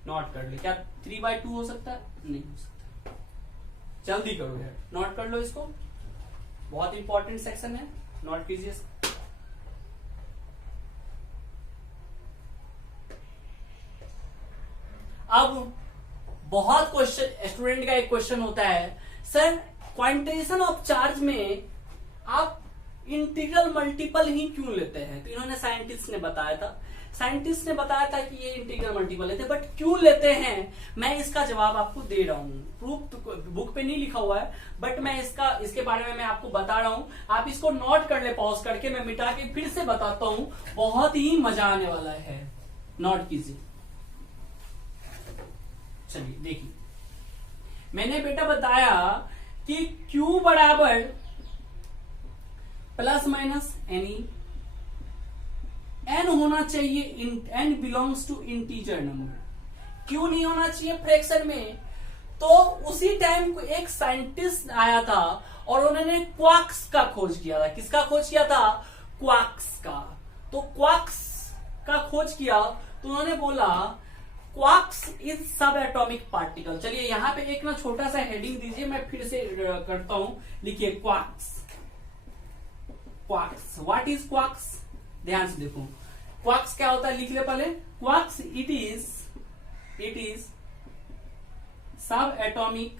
नोट कर ले, क्या 3/2 हो सकता है, नहीं हो सकता। जल्दी करो यार, नोट कर लो इसको, बहुत इंपॉर्टेंट सेक्शन है, नोट कीजिए। अब बहुत क्वेश्चन, स्टूडेंट का एक क्वेश्चन होता है, सर क्वांटाइजेशन ऑफ चार्ज में आप इंटीग्रल मल्टीपल ही क्यों लेते हैं। तो इन्होंने साइंटिस्ट ने बताया था, साइंटिस्ट ने बताया था कि ये इंटीग्रल मल्टीपल लेते हैं, बट क्यों लेते हैं मैं इसका जवाब आपको दे रहा हूं। प्रूफ तो बुक पे नहीं लिखा हुआ है, बट मैं इसके बारे में मैं आपको बता रहा हूं। आप इसको नोट कर ले, पॉज करके, मैं मिटा के फिर से बताता हूं, बहुत ही मजा आने वाला है, नोट कीजिए। चलिए देखिए, मैंने बेटा बताया कि Q बराबर प्लस माइनस एनी, एन होना चाहिए, n belongs to integer number, q नहीं होना चाहिए फ्रैक्शन में। तो उसी टाइम को एक साइंटिस्ट आया था और उन्होंने क्वार्क्स का खोज किया था। किसका खोज किया था, क्वार्क्स का। तो क्वार्क्स का खोज किया तो उन्होंने बोला क्वार्क्स इज सब एटॉमिक पार्टिकल। चलिए यहाँ पे एक ना छोटा सा हेडिंग दीजिए, मैं फिर से करता हूं, लिखिए quarks. Quarks, what is quarks, ध्यान से देखो क्वार्क्स क्या होता है, लिख ले पहले। क्वार्क्स इट इज सब atomic,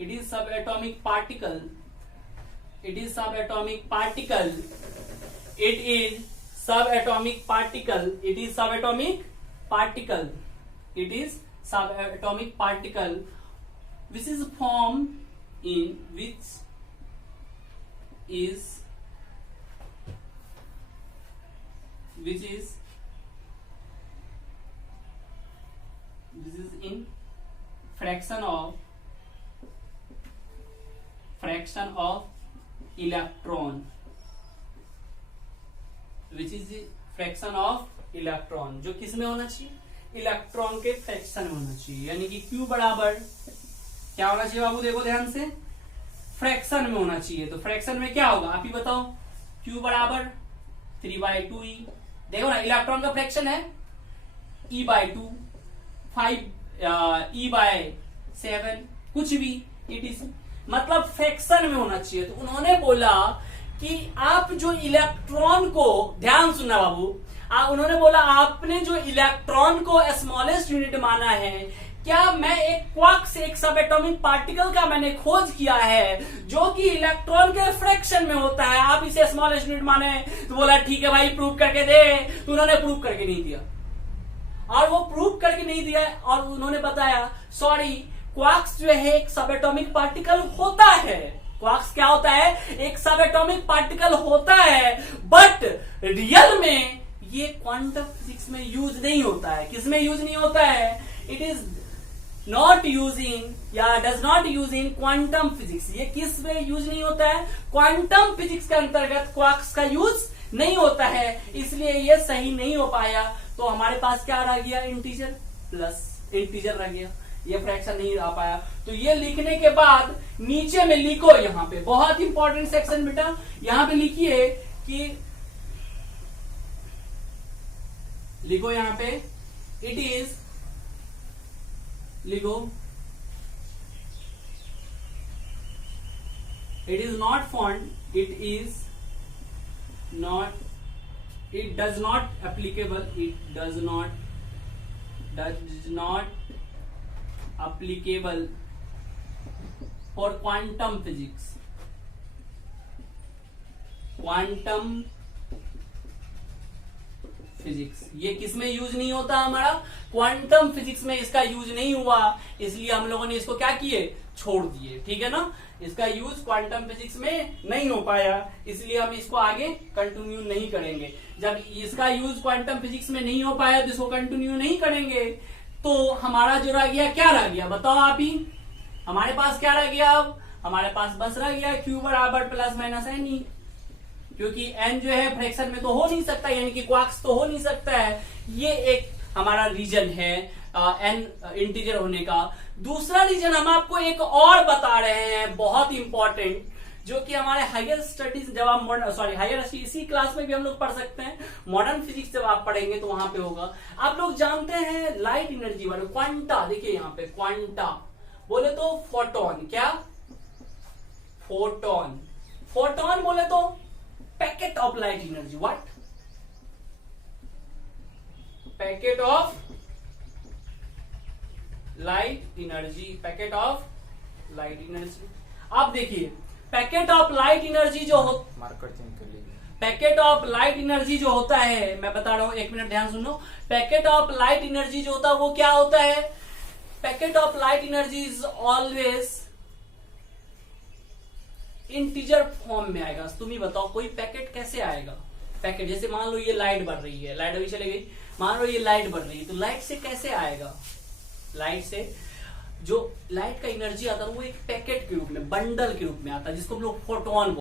it is subatomic particle, it is subatomic particle, it is subatomic particle, it is subatomic particle, it is subatomic particle which is formed in which is in fraction of electron, which is the fraction of electron, जो किस में होना चाहिए, electron के fraction में होना चाहिए। यानी कि Q बराबर क्या होना चाहिए बाबू, देखो ध्यान से, फ्रैक्शन में होना चाहिए। तो फ्रैक्शन में क्या होगा आप ही बताओ, Q बराबर 3/2e, देखो ना इलेक्ट्रॉन का फ्रैक्शन है e/2, 5e/7, कुछ भी etc, मतलब फ्रैक्शन में होना चाहिए। तो उन्होंने बोला कि आप जो इलेक्ट्रॉन को, ध्यान सुनना बाबू, उन्होंने बोला आपने जो इलेक्ट्रॉन को स्मॉलेस्ट यूनिट माना है, क्या मैं एक क्वार्क्स, एक सब एटॉमिक पार्टिकल का मैंने खोज किया है जो कि इलेक्ट्रॉन के फ्रैक्शन में होता है, आप इसे स्मॉलेस्ट यूनिट माने। तो बोला ठीक है भाई प्रूव करके दे। तो उन्होंने प्रूव करके नहीं दिया, और वो प्रूव करके नहीं दिया, और उन्होंने बताया सॉरी क्वार्क्स जो है एक सब एटॉमिक पार्टिकल होता है। क्वार्क्स क्या होता है, एक सब एटॉमिक पार्टिकल होता है, बट रियल में ये क्वांटम फिजिक्स में यूज नहीं होता है। किस में यूज नहीं होता है, इट इज नॉट यूजिंग या does not use in quantum physics. ये किस में यूज नहीं होता है, क्वांटम फिजिक्स के अंतर्गत क्वार्क्स का यूज नहीं होता है, इसलिए ये सही नहीं हो पाया। तो हमारे पास क्या रह गया, इंटीजर प्लस इंटीजर रह गया, ये फ्रैक्शन नहीं आ पाया। तो ये लिखने के बाद नीचे में लिखो, यहाँ पे बहुत इंपॉर्टेंट सेक्शन बेटा, यहाँ पे लिखिए कि लिखो यहाँ पे इट इज, लिखो It is not found. It does not applicable. It does not applicable for quantum physics. Quantum physics ये किसमें यूज नहीं होता हमारा? क्वांटम फिजिक्स में इसका यूज नहीं हुआ, इसलिए हम लोगों ने इसको क्या किए? छोड़ दिए। ठीक है ना, इसका यूज क्वांटम फिजिक्स में नहीं हो पाया, इसलिए हम इसको आगे कंटिन्यू नहीं करेंगे। जब इसका यूज क्वांटम फिजिक्स में नहीं हो पाया तो इसको कंटिन्यू नहीं करेंगे, तो हमारा जो रह गया, क्या रह गया बताओ आप ही? हमारे पास क्या रह गया? अब हमारे पास बस रह गया क्यू बराबर प्लस माइनस एन ई, क्योंकि n जो है फ्रैक्शन में तो हो नहीं सकता, यानी कि क्वार्क्स तो हो नहीं सकता है। ये एक हमारा रीजन है n इंटीजर होने का। दूसरा रीजन हम आपको एक और बता रहे हैं, बहुत इंपॉर्टेंट, जो कि हमारे हायर स्टडीज जब आप हायर इसी क्लास में भी हम लोग पढ़ सकते हैं। मॉडर्न फिजिक्स जब आप पढ़ेंगे तो वहां पे होगा। आप लोग जानते हैं लाइट एनर्जी वाले क्वांटा, देखिए यहाँ पे क्वांटा बोले तो फोटोन, क्या फोटोन, फोटोन बोले तो packet of light energy. What? Packet of light energy, packet of light energy. आप देखिए पैकेट ऑफ लाइट एनर्जी जो हो, मार्कर चेंज कर लीजिए। पैकेट ऑफ लाइट एनर्जी जो होता है, मैं बता रहा हूं, एक मिनट ध्यान सुनो। पैकेट ऑफ लाइट एनर्जी जो होता है वो क्या होता है? Packet of light energy is always integer form में आएगा। तुम ही बताओ कोई पैकेट कैसे आएगा? पैकेट जैसे मान लो ये लाइट बढ़ रही है, लाइट अभी चली गई, मान लो ये लाइट बढ़ रही है, तो लाइट से कैसे आएगा? लाइट से जो लाइट का एनर्जी आता है वो एक पैकेट के रूप में, बंडल के रूप में आता है, जिसको हम लोग फोटोन